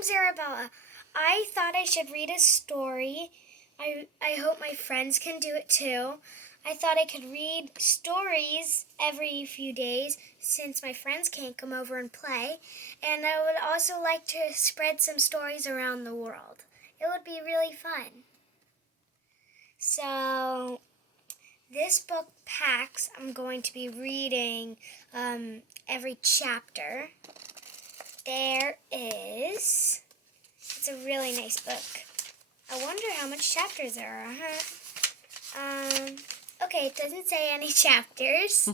name's Arabella. I thought I should read a story. I hope my friends can do it too. I thought I could read stories every few days since my friends can't come over and play. And I would also like to spread some stories around the world. It would be really fun. So, this book packs, I'm going to be reading every chapter. It's a really nice book. I wonder how much chapters there are, Okay, it doesn't say any chapters.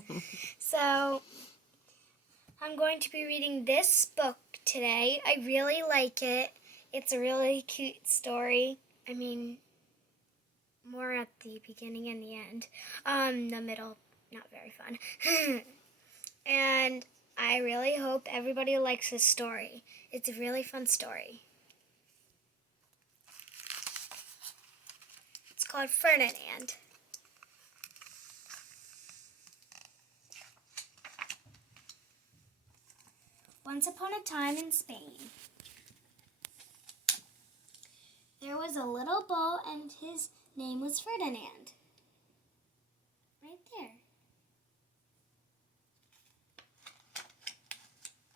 So, I'm going to be reading this book today. I really like it. It's a really cute story. I mean, more at the beginning and the end. The middle, not very fun. And I really hope everybody likes this story. It's a really fun story. It's called Ferdinand. Once upon a time in Spain, there was a little bull and his name was Ferdinand. Right there.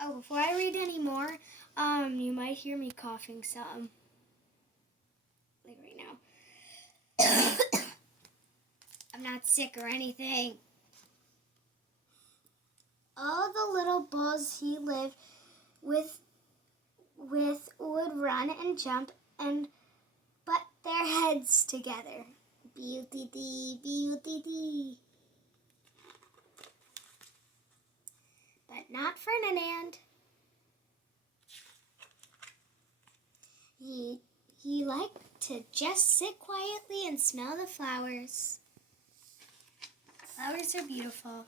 Oh, before I read any more, you might hear me coughing some. Like right now. I'm not sick or anything. All the little bulls he lived with would run and jump and butt their heads together. B-U-T-T, B-U-T-T. But not Ferdinand. He liked to just sit quietly and smell the flowers. Flowers are beautiful.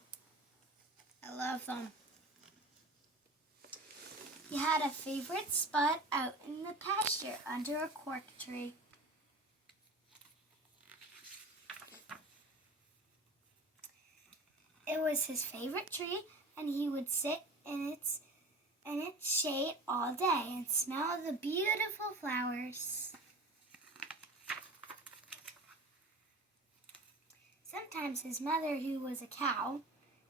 I love them. He had a favorite spot out in the pasture under a cork tree. It was his favorite tree, and he would sit in its shade all day and smell the beautiful flowers. Sometimes his mother, who was a cow,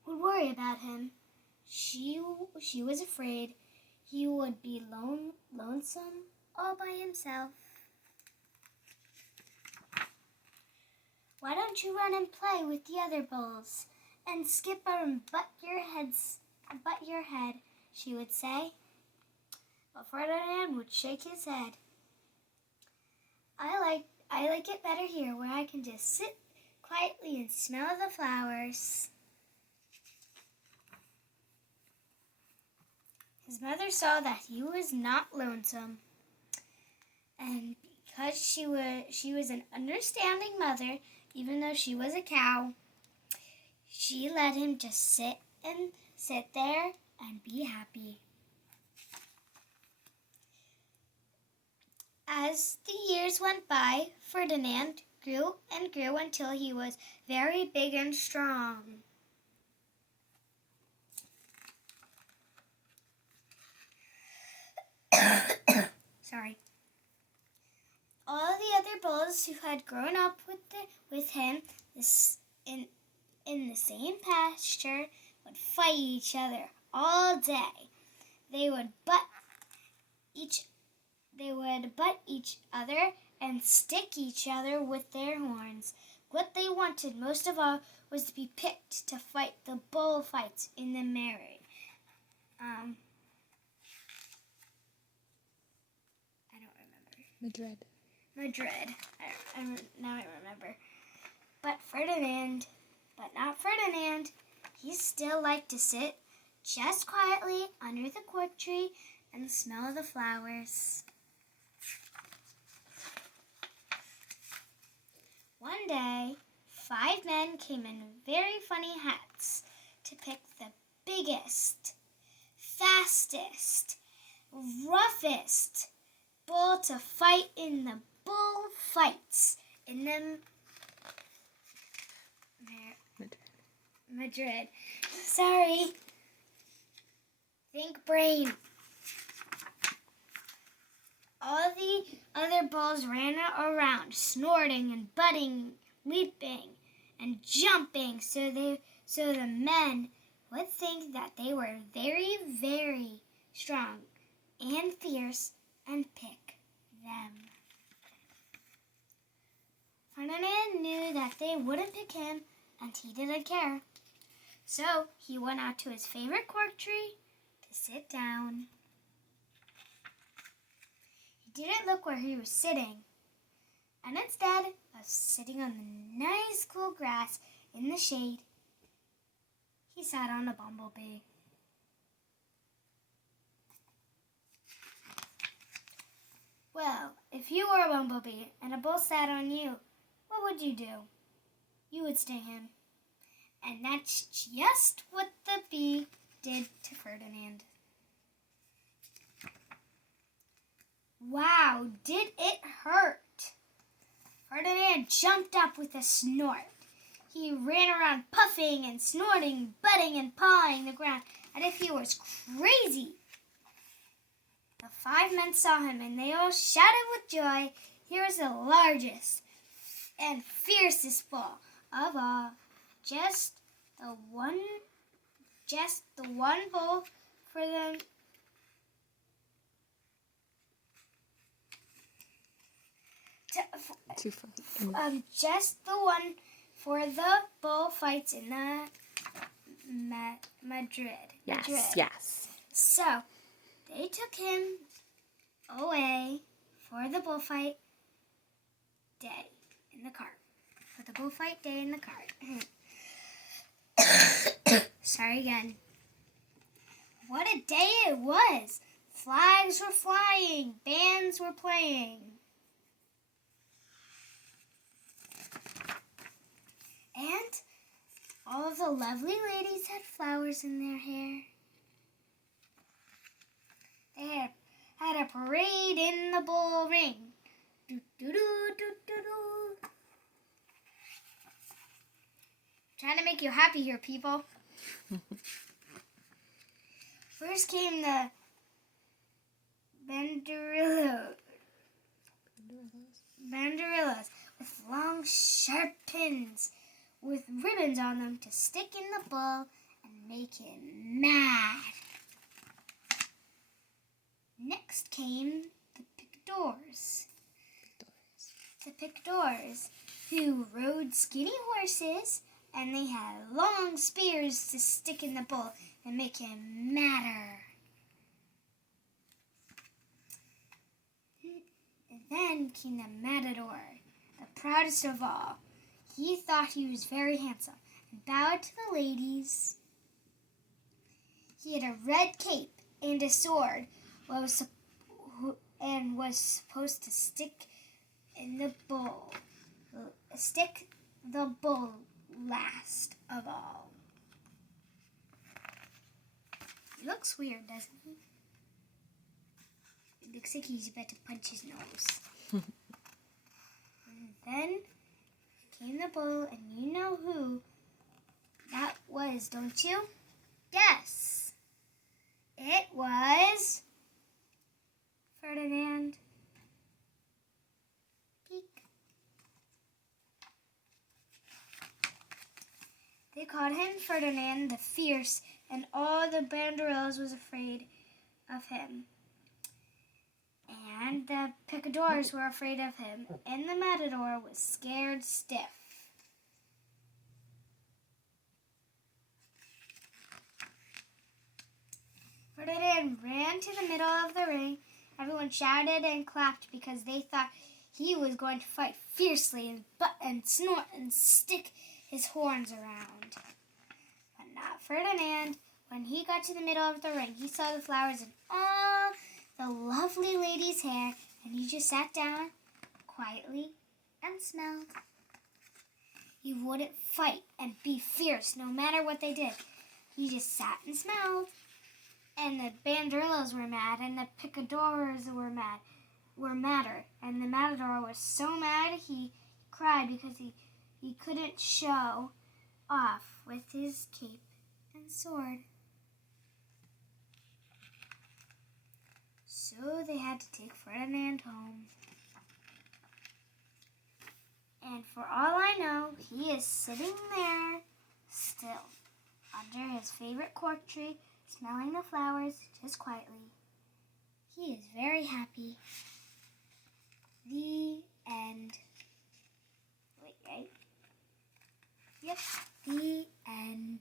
would worry about him. She was afraid he would be lonesome all by himself. Why don't you run and play with the other bulls and skip and butt your head, she would say. But Ferdinand would shake his head. I like it better here where I can just sit quietly and smell the flowers. His mother saw that he was not lonesome, and because she was an understanding mother, even though she was a cow, she let him just sit there and be happy. As the years went by, Ferdinand grew and grew until he was very big and strong. Sorry. All the other bulls who had grown up with him in the same pasture would fight each other all day. They would butt each other and stick each other with their horns. What they wanted most of all was to be picked to fight the bullfights in the melee. I don't remember. Madrid. Now I remember. But not Ferdinand. He still liked to sit just quietly under the cork tree and smell the flowers. One day, 5 men came in very funny hats to pick the biggest, fastest, roughest bull to fight in the bullfights in the Madrid. Sorry. Think brain. all the other bulls ran around, snorting and butting, leaping and jumping, so the men would think that they were very, very strong and fierce and pick them. Ferdinand knew that they wouldn't pick him, and he didn't care. So he went out to his favorite cork tree to sit down. He didn't look where he was sitting, and instead of sitting on the nice cool grass in the shade, he sat on a bumblebee. Well, if you were a bumblebee and a bull sat on you, what would you do? You would sting him. And that's just what the bee did to Ferdinand. Wow, did it hurt? Ferdinand jumped up with a snort. He ran around puffing and snorting, butting and pawing the ground as if he was crazy. The 5 men saw him, and they all shouted with joy. Here was the largest and fiercest bull of all. Just the one bull for them. Just the one for the bullfights in the Madrid. Yes. So they took him away for the bullfight day in the cart. Sorry again. What a day it was! Flags were flying, bands were playing. And all of the lovely ladies had flowers in their hair. They had a parade in the bull ring. Do-do-do-do-do-do. Trying to make you happy here, people. First came the banderillas with long, sharp pins with ribbons on them to stick in the bull and make him mad. Next came the picadors. The picadors, who rode skinny horses, and they had long spears to stick in the bull and make him madder. And then came the matador, the proudest of all. He thought he was very handsome and bowed to the ladies. He had a red cape and a sword and was supposed to stick the bull last of all. He looks weird, doesn't he? It looks like he's about to punch his nose. And then came the bull, and you know who that was, don't you? Yes, it was Ferdinand. Peek. They called him Ferdinand the Fierce, and all the banderillas was afraid of him. And the picadors were afraid of him, and the matador was scared stiff. Ferdinand ran to the middle of the ring. Everyone shouted and clapped because they thought he was going to fight fiercely and butt and snort and stick his horns around. But not Ferdinand. When he got to the middle of the ring, he saw the flowers in all the lovely lady's hair, and he just sat down quietly and smelled. He wouldn't fight and be fierce no matter what they did. He just sat and smelled. And the banderillas were mad, and the picadors were madder. And the matador was so mad he cried because he couldn't show off with his cape and sword. So they had had to take Ferdinand home. And for all I know, he is sitting there still, under his favorite cork tree, smelling the flowers just quietly. He is very happy. The end. Wait, right? Yep, the end.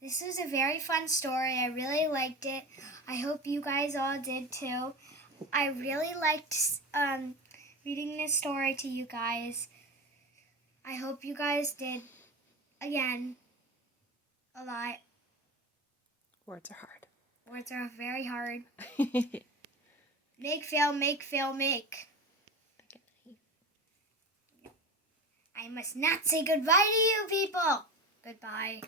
This was a very fun story. I really liked it. I hope you guys all did too. I really liked reading this story to you guys. I hope you guys did, again, a lot. Words are hard. Words are very hard. Make, fail, make, fail, make. I must not say goodbye to you people. Goodbye.